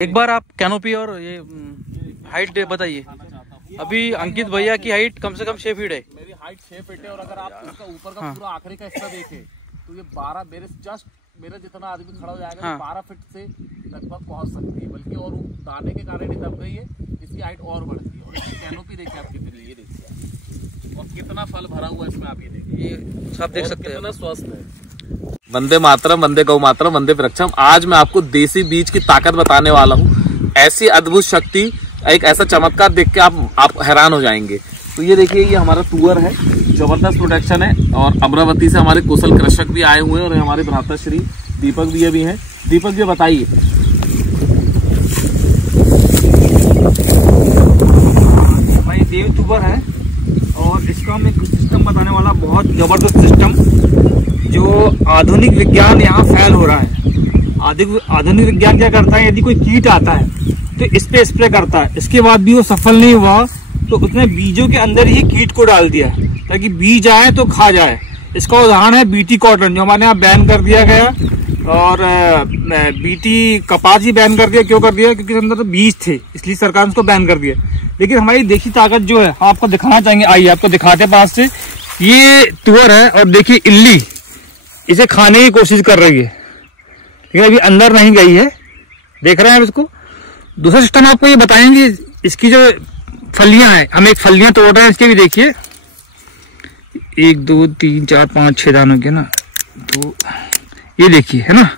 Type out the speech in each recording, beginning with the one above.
एक बार आप कैनोपी और ये हाइट बताइए। अभी अंकित भैया की हाइट कम से कम 6 फीट है। मेरी हाइट 6 फीट है और अगर आप इसका ऊपर का पूरा आखिरी का हिस्सा देखें तो ये 12 मेरे जितना आदमी खड़ा हो जाएगा तो 12 फीट से लगभग पहुंच सकती है, बल्कि और दाने के कारण ही दब गई है, इसकी हाइट और बढ़ती है। और इसकी कैनोपी देखिए आप कितनी, ये देखिए और कितना फल भरा हुआ है इसमें, आप ये देखिए, ये सब देख सकते हैं, कितना स्वस्थ है। वंदे मातरम, वंदे गौ मातरम, वंदे वृक्षम। आज मैं आपको देसी बीज की ताकत बताने वाला हूँ। ऐसी अद्भुत शक्ति, एक ऐसा चमत्कार देख के आप हैरान हो जाएंगे। तो ये देखिए, ये हमारा तुअर है, जबरदस्त प्रोडक्शन है। और अमरावती से हमारे कुशल कृषक भी आए हुए हैं और हमारे भ्राता श्री दीपक भैया भी हैं। दीपक जी बताइए। भाई देव तुअर है और इसका हम एक सिस्टम बताने वाला, बहुत जबरदस्त सिस्टम जो आधुनिक विज्ञान यहाँ फैल हो रहा है। आधुनिक विज्ञान क्या करता है, यदि कोई कीट आता है तो इस पे स्प्रे करता है, इसके बाद भी वो सफल नहीं हुआ तो उसने बीजों के अंदर ही कीट को डाल दिया ताकि बीज आए तो खा जाए। इसका उदाहरण है बीटी कॉटन, जो हमारे यहाँ बैन कर दिया गया, और बीटी कपास ही बैन कर दिया। क्यों कर दिया? क्योंकि अंदर तो बीज थे, इसलिए सरकार ने उसको बैन कर दिया। लेकिन हमारी देसी ताकत जो है, आपको दिखाना चाहेंगे, आइए आपको दिखाते हैं पास से। ये तुअर है और देखिए इल्ली इसे खाने की कोशिश कर रही है, लेकिन अभी अंदर नहीं गई है, देख रहे हैं आप इसको। दूसरा सिस्टम आपको ये बताएंगे, इसकी जो फलियां हैं, हम एक फलियां तोड़ रहे हैं, इसके भी देखिए 1 2 3 4 5 6 दानों के ना, तो ये देखिए, है ना,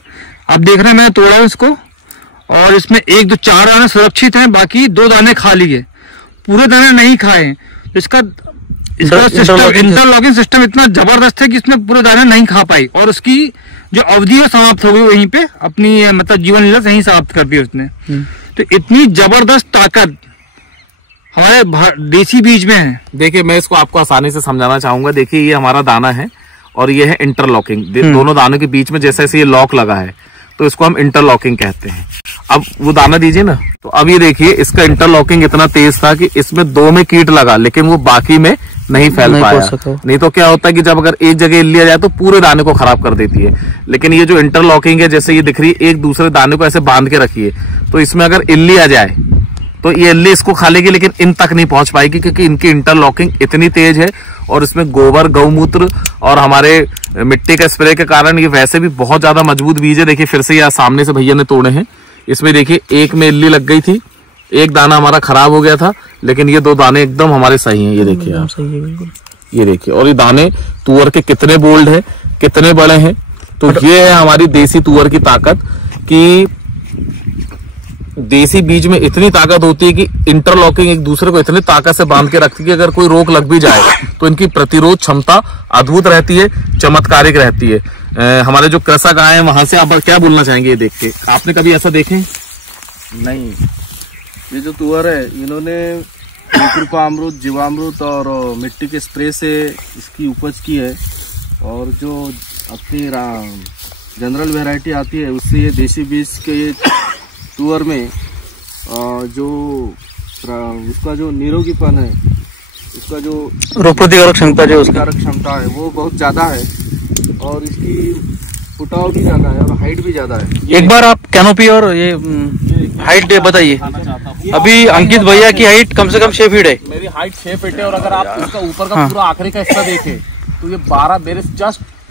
आप देख रहे हैं मैंने तोड़ा है इसको, और इसमें 1 2 4 दाने सुरक्षित हैं, बाकी 2 दाने खाली है, पूरे दाने नहीं खाए हैं। तो इसका सिस्टम, इंटरलॉकिंग सिस्टम इतना जबरदस्त है कि इसमें पूरे दाने नहीं खा पाई, और उसकी जो अवधि है समाप्त हो गई वहीं पे, अपनी मतलब जीवन लीला सही समाप्त कर दी उसने। तो इतनी जबरदस्त ताकत हमारे देसी बीज में है। देखिए, मैं इसको आपको आसानी से समझाना चाहूंगा। देखिए, ये हमारा दाना है और ये है इंटरलॉकिंग। दोनों दानों के बीच में जैसे ये लॉक लगा है, तो इसको हम इंटरलॉकिंग कहते हैं। अब वो दाना दीजिए ना, तो अब ये देखिए, इसका इंटरलॉकिंग इतना तेज था कि इसमें 2 में कीट लगा, लेकिन वो बाकी में नहीं फैल पाया। नहीं तो क्या होता है कि जब अगर एक जगह इल्ली आ जाए तो पूरे दाने को खराब कर देती है। लेकिन ये जो इंटरलॉकिंग है, जैसे ये दिख रही है, एक दूसरे दाने को ऐसे बांध के रखिए, तो इसमें अगर इल्ली आ जाए तो ये इल्ली इसको खा लेगी, लेकिन इन तक नहीं पहुंच पाएगी, क्योंकि इनकी इंटरलॉकिंग इतनी तेज है। और इसमें गोबर, गौमूत्र और हमारे मिट्टी का स्प्रे के कारण ये वैसे भी बहुत ज्यादा मजबूत बीज है। देखिए, फिर से यहाँ सामने से भैया ने तोड़े हैं। इसमें देखिए, एक में इल्ली लग गई थी, एक दाना हमारा खराब हो गया था, लेकिन ये 2 दाने एकदम हमारे सही हैं। ये देखिए आप, सही है बिल्कुल। ये देखिए, और ये दाने तुअर के कितने बोल्ड है, कितने बड़े हैं। तो ये है हमारी देसी तुअर की ताकत, कि देसी बीज में इतनी ताकत होती है कि इंटरलॉकिंग एक दूसरे को इतनी ताकत से बांध के रखती है कि अगर कोई रोग लग भी जाए तो इनकी प्रतिरोध क्षमता अद्भुत रहती है, चमत्कारिक रहती है। हमारे जो कृषक आए हैं वहां से आप क्या बोलना चाहेंगे ये देख के? आपने कभी ऐसा देखे? नहीं, ये जो तुअर है, इन्होंने कृपामृत, जीवामृत और मिट्टी के स्प्रे से इसकी उपज की है। और जो अपनी जनरल वैरायटी आती है, उससे ये देसी बीज के तुअर में जो उसका जो निरोगीपन है, उसका जो रोग प्रतिकारक क्षमता, जो क्षमता है, वो बहुत ज्यादा है। और इसकी फुटाव भी ज्यादा है और हाइट भी ज्यादा है। एक बार आप कैनोपी और ये हाइट बताइए। अभी अंकित भैया की हाइट कम से कम 6 फीट है। मेरी हाइट 6 फीट है और अगर आप इसका ऊपर का पूरा आखिरी का हिस्सा देखें तो ये 12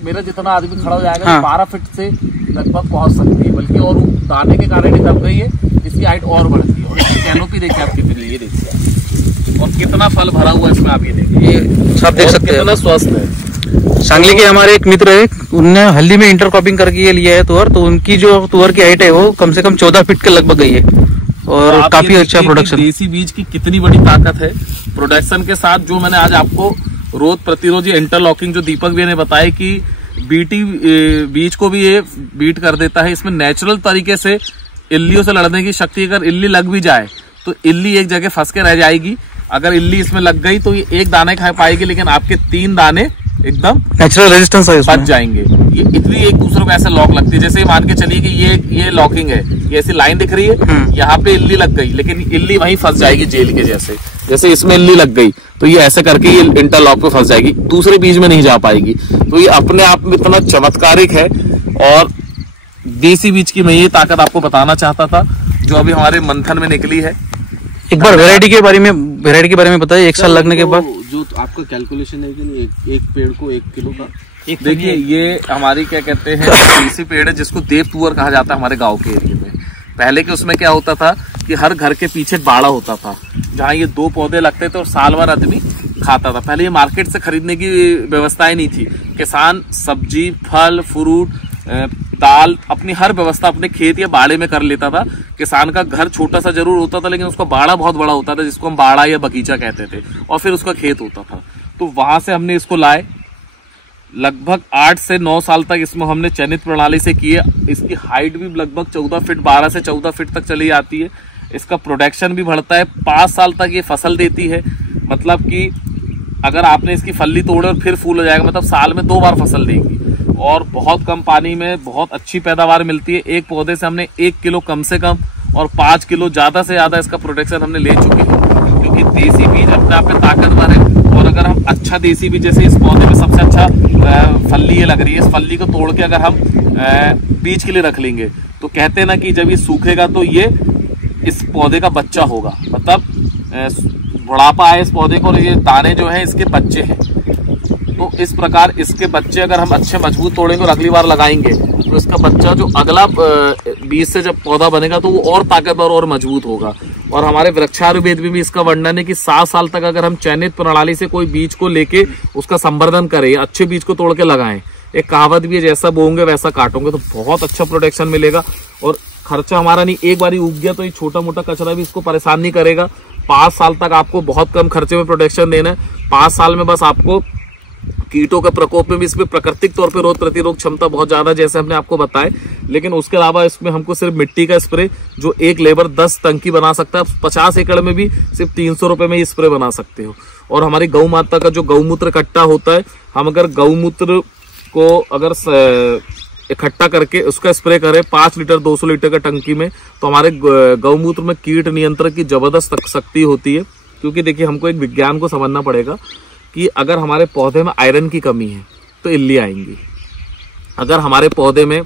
मेरे जितना आदमी खड़ा हो जाएगा, 12 फीट से लगभग पहुंच सकती है, बल्कि और दाने के कारण ही दब गई है, इसकी हाइट और बढ़ती है। और इसकी कैनोपी देखिए आप कितनी, ये देखिए और कितना फल भरा हुआ है इसमें, आप ये देखिए, ये सब देख सकते हैं, कितना स्वस्थ है। सांगली के हमारे एक मित्र है, उनने हल्दी में इंटरक्रॉपिंग करके ये लिया है तुअर, तो उनकी जो तुअर की हाइट है वो कम से कम 14 फीट के लगभग गई है, और तो काफी अच्छा प्रोडक्शन। देसी बीज की कितनी बड़ी ताकत है प्रोडक्शन के साथ। जो मैंने आज आपको रोग प्रतिरोधी इंटरलॉकिंग जो दीपक भैया ने बताया कि बीटी बीज को भी ये बीट कर देता है। इसमें नेचुरल तरीके से इल्लियों से लड़ने की शक्ति, अगर इल्ली लग भी जाए तो इल्ली एक जगह फंस के रह जाएगी। अगर इल्ली इसमें लग गई तो ये 1 दाने खा पाएगी, लेकिन आपके 3 दाने एकदम नेचुरल रेजिस्टेंस है, बच जाएंगे। ये इतनी एक दूसरे को ऐसे लॉक लगती है, जैसे मान के चलिए कि ये लॉकिंग है, ये ऐसी लाइन दिख रही है, यहाँ पे इल्ली लग गई, लेकिन इल्ली वहीं फंस जाएगी जेल के जैसे इसमें इल्ली लग गई तो ये ऐसे करके ये इंटरलॉक पे फंस जाएगी, दूसरे बीज में नहीं जा पाएगी। तो ये अपने आप में इतना चमत्कारिक है। और देसी बीज की मैं ये ताकत आपको बताना चाहता था। जो अभी हमारे मंथन में निकली है। एक बार वैरायटी के बारे में बताइए, एक साल लगने के बाद जो आपका कैलकुलेशन है कि एक पेड़ को 1 किलो का। देखिए ये हमारी क्या कहते हैं देसी पेड़ है जिसको देव तुअर कहा जाता है हमारे गांव के एरिया में। पहले के उसमें क्या होता था कि हर घर के पीछे बाड़ा होता था जहाँ ये 2 पौधे लगते थे और साल भर आदमी खाता था। पहले ये मार्केट से खरीदने की व्यवस्थाएं नहीं थी। किसान सब्जी, फल, फ्रूट, दाल अपनी हर व्यवस्था अपने खेत या बाड़े में कर लेता था। किसान का घर छोटा सा जरूर होता था लेकिन उसका बाड़ा बहुत बड़ा होता था जिसको हम बाड़ा या बगीचा कहते थे, और फिर उसका खेत होता था। तो वहां से हमने इसको लाए, लगभग 8 से 9 साल तक इसमें हमने चयनित प्रणाली से किए। इसकी हाइट भी लगभग 14 फीट 12 से 14 फीट तक चली जाती है। इसका प्रोडक्शन भी बढ़ता है। 5 साल तक ये फसल देती है, मतलब कि अगर आपने इसकी फल्ली तोड़े और फिर फूल हो जाएगा, मतलब साल में 2 बार फसल देगी और बहुत कम पानी में बहुत अच्छी पैदावार मिलती है। एक पौधे से हमने 1 किलो कम से कम और 5 किलो ज्यादा से ज्यादा इसका प्रोडक्शन हमने ले चुके हैं, क्योंकि देसी बीज अपने आप में ताकतवर है। और अगर हम अच्छा देसी बीज, जैसे इस पौधे में सबसे अच्छा फल्ली ये लग रही है, इस फल्ली को तोड़ के अगर हम बीज के लिए रख लेंगे तो कहते हैं ना कि जब ये सूखेगा तो ये इस पौधे का बच्चा होगा, मतलब बुढ़ापा है इस पौधे को और ये दाने जो है इसके बच्चे हैं। तो इस प्रकार इसके बच्चे अगर हम अच्छे मजबूत तोड़ेंगे और अगली बार लगाएंगे तो इसका बच्चा जो अगला बीज से जब पौधा बनेगा तो वो और ताकतवर और मजबूत होगा। और हमारे वृक्षायुर्वेद में भी इसका वर्णन है कि 7 साल तक अगर हम चयनित प्रणाली से कोई बीज को लेके उसका संवर्धन करें, अच्छे बीज को तोड़ के लगाएं। एक कहावत भी है, जैसा बोओगे वैसा काटोगे, तो बहुत अच्छा प्रोटेक्शन मिलेगा। और खर्चा हमारा नहीं, एक बार उग गया तो ये छोटा मोटा कचरा भी इसको परेशान नहीं करेगा। 5 साल तक आपको बहुत कम खर्चे में प्रोटेक्शन देना है। 5 साल में बस आपको कीटों के प्रकोप में भी इसमें प्राकृतिक तौर पे रोग प्रतिरोध क्षमता बहुत ज्यादा, जैसे हमने आपको बताया। लेकिन उसके अलावा इसमें हमको सिर्फ मिट्टी का स्प्रे, जो एक लेबर 10 टंकी बना सकता है, 50 एकड़ में भी सिर्फ 300 रुपए में ये स्प्रे बना सकते हो। और हमारी गौ माता का जो गौमूत्र इकट्ठा होता है, हम अगर गौमूत्र को अगर इकट्ठा करके उसका स्प्रे करें 5 लीटर 200 लीटर का टंकी में, तो हमारे गौमूत्र में कीट नियंत्रण की जबरदस्त शक्ति होती है। क्योंकि देखिए हमको एक विज्ञान को समझना पड़ेगा कि अगर हमारे पौधे में आयरन की कमी है तो इल्ली आएंगी, अगर हमारे पौधे में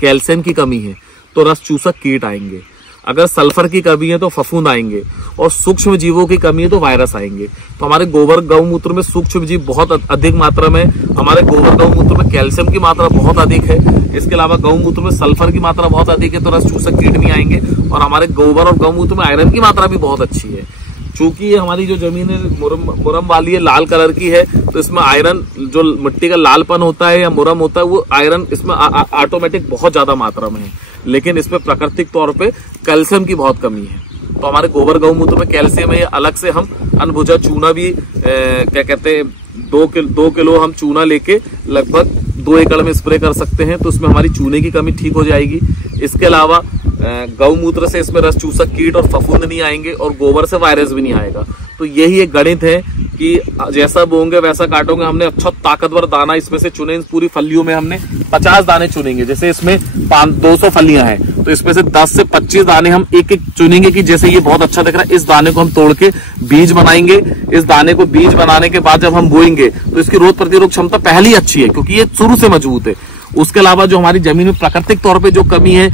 कैल्शियम की कमी है तो रस चूसक कीट आएंगे, अगर सल्फर की कमी है तो फफूंद आएंगे, और सूक्ष्म जीवों की कमी है तो वायरस आएंगे। तो हमारे गोबर गौमूत्र में सूक्ष्म जीव बहुत अधिक मात्रा में, हमारे गोबर गौमूत्र में कैल्शियम की मात्रा बहुत अधिक है। इसके अलावा गौमूत्र में सल्फर की मात्रा बहुत अधिक है, तो रस चूसक कीट नहीं आएंगे। और हमारे गोबर और गौमूत्र में आयरन की मात्रा भी बहुत अच्छी है। चूंकि ये हमारी जो जमीन है मुरम वाली है, लाल कलर की है, तो इसमें आयरन जो मिट्टी का लालपन होता है या मुरम होता है, वो आयरन इसमें ऑटोमेटिक बहुत ज्यादा मात्रा में है। लेकिन इसमें प्राकृतिक तौर पे कैल्शियम की बहुत कमी है। तो हमारे गोबर गौमूत्र में कैल्शियम है। अलग से हम अनभुजा चूना भी क्या कहते हैं 2 किलो हम चूना लेके लगभग 2 एकड़ में स्प्रे कर सकते हैं, तो उसमें हमारी चूने की कमी ठीक हो जाएगी। इसके अलावा गौमूत्र से इसमें रस चूसक कीट और फफूंद नहीं आएंगे और गोबर से वायरस भी नहीं आएगा। तो यही एक गणित है कि जैसा बोएंगे वैसा काटोगे। हमने अच्छा ताकतवर दाना इसमें से चुने। इस पूरी फलियों में हमने 50 दाने चुनेंगे। जैसे इसमें 200 फलियां हैं तो इसमें से 10 से 25 दाने हम एक एक चुनेंगे कि जैसे ये बहुत अच्छा दिख रहा है, इस दाने को हम तोड़ के बीज बनाएंगे। इस दाने को बीज बनाने के बाद जब हम बोएंगे तो इसकी रोग प्रतिरोध क्षमता पहले ही अच्छी है क्योंकि ये शुरू से मजबूत है। उसके अलावा जो हमारी जमीन में प्राकृतिक तौर पे जो कमी है,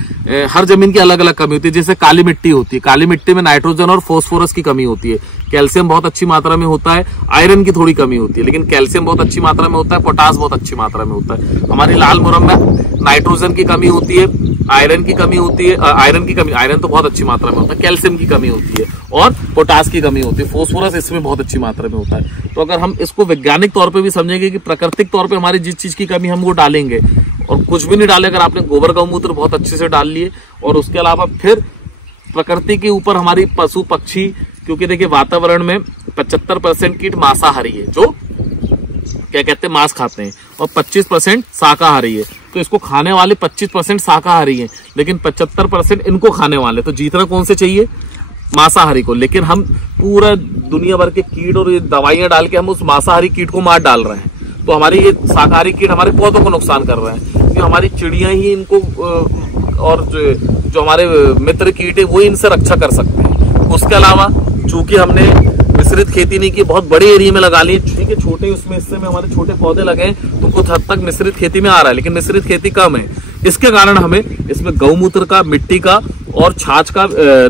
हर जमीन की अलग अलग कमी होती है। जैसे काली मिट्टी होती है, काली मिट्टी में नाइट्रोजन और फास्फोरस की कमी होती है। कैल्शियम बहुत अच्छी मात्रा में होता है, आयरन की थोड़ी कमी होती है, लेकिन कैल्शियम बहुत अच्छी मात्रा में होता है, पोटास बहुत अच्छी मात्रा में होता है। हमारी लाल मुरम में नाइट्रोजन की कमी होती है, आयरन की कमी होती है, आयरन तो बहुत अच्छी मात्रा में होता है, कैल्शियम की कमी होती है और पोटास की कमी होती है। फास्फोरस इसमें बहुत अच्छी मात्रा में होता है। तो अगर हम इसको वैज्ञानिक तौर पर भी समझेंगे कि प्राकृतिक तौर पर हमारी जिस चीज की कमी हम वो डालेंगे और कुछ भी नहीं डाले, अगर आपने गोबर गौमूत्र बहुत अच्छे से डाल लिए और उसके अलावा फिर प्रकृति के ऊपर हमारी पशु पक्षी, क्योंकि देखिए वातावरण में 75% कीट मांसाहारी है, जो क्या कहते हैं मांस खाते हैं, और 25% शाकाहारी है। तो इसको खाने वाले 25% शाकाहारी हैं, लेकिन 75% इनको खाने वाले। तो जीतना कौन से चाहिए? मांसाहारी को। लेकिन हम पूरा दुनिया भर के कीट और ये दवाइयां डाल के हम उस मांसाहारी कीट को मार डाल रहे हैं। तो हमारी ये शाकाहारी कीट हमारे पौधों को नुकसान कर रहे हैं, क्योंकि हमारी चिड़िया ही इनको और जो हमारे मित्र कीट है वो इनसे रक्षा कर सकते हैं। उसके अलावा चूंकि हमने मिश्रित खेती नहीं की, बहुत बड़े एरिया में लगा ली, ठीक है, छोटे उसमें हिस्से में हमारे छोटे पौधे लगे हैं, तो कुछ हद तक मिश्रित खेती में आ रहा है, लेकिन मिश्रित खेती कम है। इसके कारण हमें इसमें गौमूत्र का, मिट्टी का और छाछ का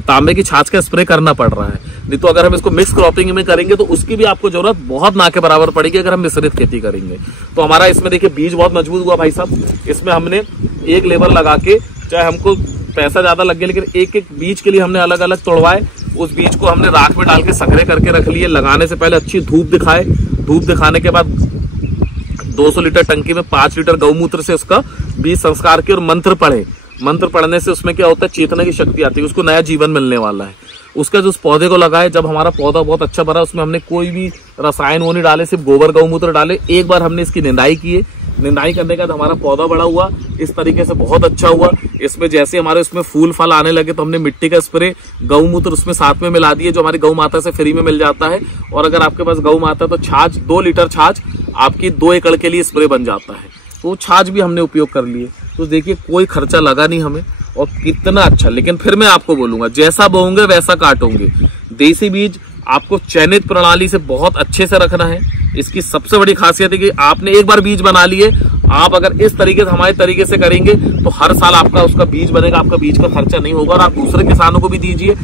तांबे की छाछ का स्प्रे करना पड़ रहा है। नहीं तो अगर हम इसको मिक्स क्रॉपिंग में करेंगे तो उसकी भी आपको जरूरत बहुत ना के बराबर पड़ेगी अगर हम मिश्रित खेती करेंगे। तो हमारा इसमें देखिए बीज बहुत मजबूत हुआ भाई साहब। इसमें हमने एक लेबर लगा के, चाहे हमको पैसा ज्यादा लग गया, लेकिन एक एक बीज के लिए हमने अलग अलग तोड़वाए। उस बीज को हमने राख में डाल के संग्रह करके रख लिए। लगाने से पहले अच्छी धूप दिखाए। धूप दिखाने के बाद 200 लीटर टंकी में 5 लीटर गौमूत्र से उसका बीज संस्कार किया और मंत्र पढ़े। मंत्र पढ़ने से उसमें क्या होता है, चेतना की शक्ति आती है, उसको नया जीवन मिलने वाला है। उसका जो उस पौधे को लगाए, जब हमारा पौधा बहुत अच्छा भरा, उसमें हमने कोई भी रसायन वो नहीं डाले, सिर्फ गोबर गौमूत्र डाले। एक बार हमने इसकी निंदाई की है। निंदाई करने के बाद हमारा पौधा बड़ा हुआ, इस तरीके से बहुत अच्छा हुआ। इसमें जैसे हमारे उसमें फूल फल आने लगे तो हमने मिट्टी का स्प्रे, गौमूत्र उसमें साथ में मिला दिए, जो हमारी गौ माता से फ्री में मिल जाता है। और अगर आपके पास गौ माता है तो छाछ 2 लीटर छाछ आपकी 2 एकड़ के लिए स्प्रे बन जाता है। तो छाछ भी हमने उपयोग कर लिए। तो देखिए कोई खर्चा लगा नहीं हमें और कितना अच्छा। लेकिन फिर मैं आपको बोलूंगा, जैसा बोओगे वैसा काटोगे। देसी बीज आपको चयनित प्रणाली से बहुत अच्छे से रखना है। इसकी सबसे बड़ी खासियत है कि आपने एक बार बीज बना लिए, आप अगर इस तरीके से हमारे तरीके से करेंगे तो हर साल आपका उसका बीज बनेगा, आपका बीज का खर्चा नहीं होगा। और आप दूसरे किसानों को भी दीजिए,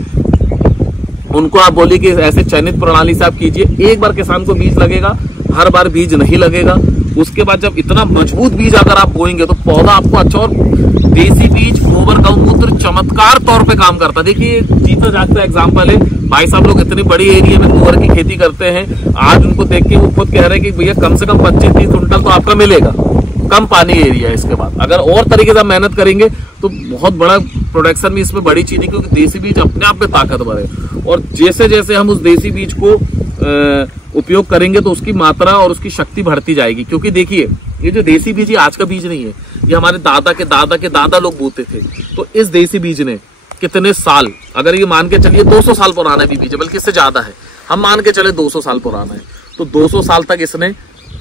उनको आप बोलिए कि ऐसे चयनित प्रणाली से आप कीजिए। एक बार किसान को बीज लगेगा, हर बार बीज नहीं लगेगा। उसके बाद जब इतना मजबूत बीज अगर आप बोएंगे तो पौधा आपको अच्छा। और देसी बीज, गोबर गौमूत्र चमत्कार तौर पे काम करता है। देखिए जीता जागता एग्जाम्पल है। भाई साहब लोग इतनी बड़ी एरिया में तुअर की खेती करते हैं, आज उनको देख के वो खुद कह रहे हैं कि भैया कम से कम 25-30 कुंटल तो आपका मिलेगा। कम पानी एरिया है। इसके बाद अगर और तरीके से मेहनत करेंगे तो बहुत बड़ा प्रोडक्शन भी इसमें बड़ी चीज है, क्योंकि देसी बीज अपने आप में ताकतवर है। और जैसे जैसे हम उस देसी बीज को उपयोग करेंगे तो उसकी मात्रा और उसकी शक्ति बढ़ती जाएगी। क्योंकि देखिए ये जो देसी बीज, ये आज का बीज नहीं है, ये हमारे दादा के दादा के दादा लोग बोते थे। तो इस देसी बीज ने कितने साल, अगर ये मान के चलिए 200 साल पुराना भी बीज है, बल्कि इससे ज्यादा है, हम मान के चले 200 साल पुराना है, तो 200 साल तक इसने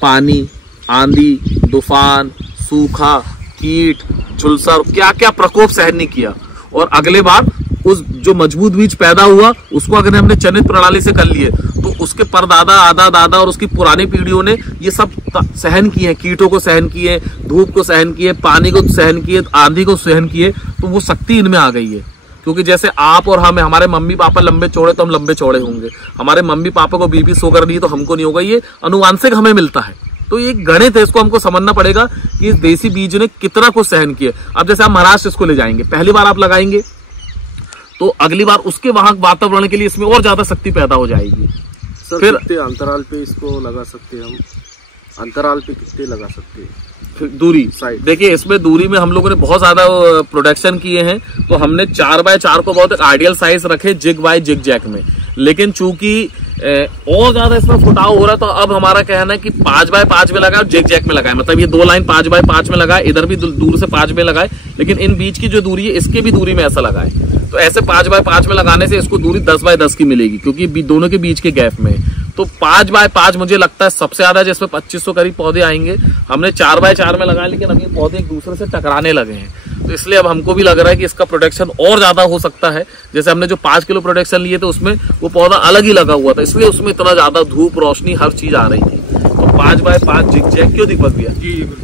पानी, आंधी, तूफान, सूखा, कीट, झुलसा, क्या क्या प्रकोप सहन नहीं किया। और अगले बार उस जो मजबूत बीज पैदा हुआ उसको अगर हमने चयनित प्रणाली से कर लिए तो उसके परदादा, आदा दादा और उसकी पुरानी पीढ़ियों ने ये सब सहन किए, कीटों को सहन किए, धूप को सहन किए, पानी को सहन किए, आंधी को सहन किए। तो वो शक्ति इनमें आ गई है। क्योंकि जैसे आप और हम, हमारे मम्मी पापा लंबे चौड़े तो हम लंबे चौड़े होंगे, हमारे मम्मी पापा को बीपी शुगर नहीं तो हमको नहीं होगा। ये अनुवांशिक हमें मिलता है। तो ये गणित है, इसको हमको समझना पड़ेगा कि इस देसी बीज ने कितना कुछ सहन किया। अब जैसे आप महाराष्ट्र इसको ले जाएंगे, पहली बार आप लगाएंगे तो अगली बार उसके वहां वातावरण के लिए इसमें और ज्यादा शक्ति पैदा हो जाएगी। सर फिर कितने अंतराल पे इसको लगा सकते हैं हम? अंतराल पे कितने लगा सकते हैं? दूरी साइड देखिए, इसमें दूरी में हम लोगों ने बहुत ज्यादा प्रोडक्शन किए हैं। तो हमने 4x4 को बहुत आइडियल साइज रखे जिग बाय जिग जैक में। लेकिन चूंकि और ज्यादा इसमें फुटाव हो रहा है तो अब हमारा कहना है कि 5x5 में लगाए, जिग जैक में लगाए। मतलब ये 2 लाइन 5x5 में लगाए, इधर भी दूर से 5 में लगाए, लेकिन इन बीच की जो दूरी है इसके भी दूरी में ऐसा लगाए। तो ऐसे 5x5 में लगाने से इसको दूरी 10x10 की मिलेगी, क्योंकि दोनों के बीच के गैप में। तो 5x5 मुझे लगता है सबसे ज्यादा, जिसमें 2500 करीब पौधे आएंगे। हमने 4x4 में लगाए, लेकिन अभी पौधे एक दूसरे से टकराने लगे हैं। तो इसलिए अब हमको भी लग रहा है कि इसका प्रोडक्शन और ज्यादा हो सकता है। जैसे हमने जो 5 किलो प्रोडक्शन लिए थे उसमें वो पौधा अलग ही लगा हुआ था, इसलिए उसमें इतना ज्यादा धूप, रोशनी, हर चीज आ रही थी। तो 5x5 जिग जैक क्यों दीपक भैया,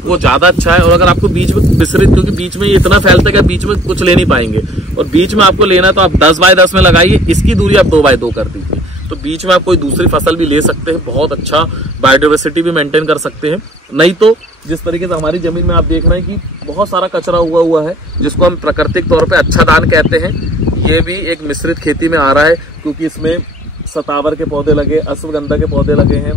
वो ज्यादा अच्छा है। और अगर आपको बीच में मिश्रित, क्योंकि बीच में ये इतना फैलता है कि बीच में कुछ ले नहीं पाएंगे, और बीच में आपको लेना है तो आप 10x10 में लगाइए, इसकी दूरी आप 2x2 कर दीजिए। तो बीच में आप कोई दूसरी फसल भी ले सकते हैं, बहुत अच्छा बायोडाइवर्सिटी भी मेंटेन कर सकते हैं। नहीं तो जिस तरीके से हमारी जमीन में आप देख रहे हैं कि बहुत सारा कचरा हुआ है, जिसको हम प्राकृतिक तौर पे अच्छा दान कहते हैं, ये भी एक मिश्रित खेती में आ रहा है। क्योंकि इसमें सतावर के पौधे लगे, अश्वगंधा के पौधे लगे हैं,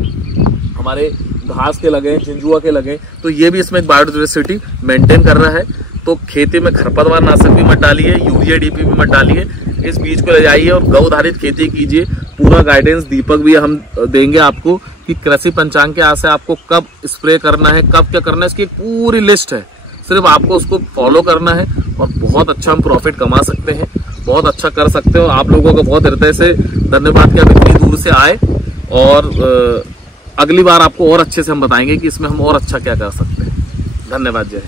हमारे घास के लगे, झिंझुआ के लगे, तो ये भी इसमें एक बायोडाइवर्सिटी मेंटेन कर रहा है। तो खेती में खरपतवार नाशक भी मत डालिए, यूरिया डीपी भी मत डालिए, इस बीज को ले जाइए और गौधारित खेती कीजिए। पूरा गाइडेंस दीपक भी हम देंगे आपको कि कृषि पंचांग के आसे आपको कब स्प्रे करना है, कब क्या करना है, इसकी एक पूरी लिस्ट है। सिर्फ आपको उसको फॉलो करना है और बहुत अच्छा हम प्रॉफिट कमा सकते हैं, बहुत अच्छा कर सकते हो। आप लोगों को बहुत हृदय से धन्यवाद कि आप इतनी दूर से आए, और अगली बार आपको और अच्छे से हम बताएंगे कि इसमें हम और अच्छा क्या कर सकते हैं। धन्यवाद। जय।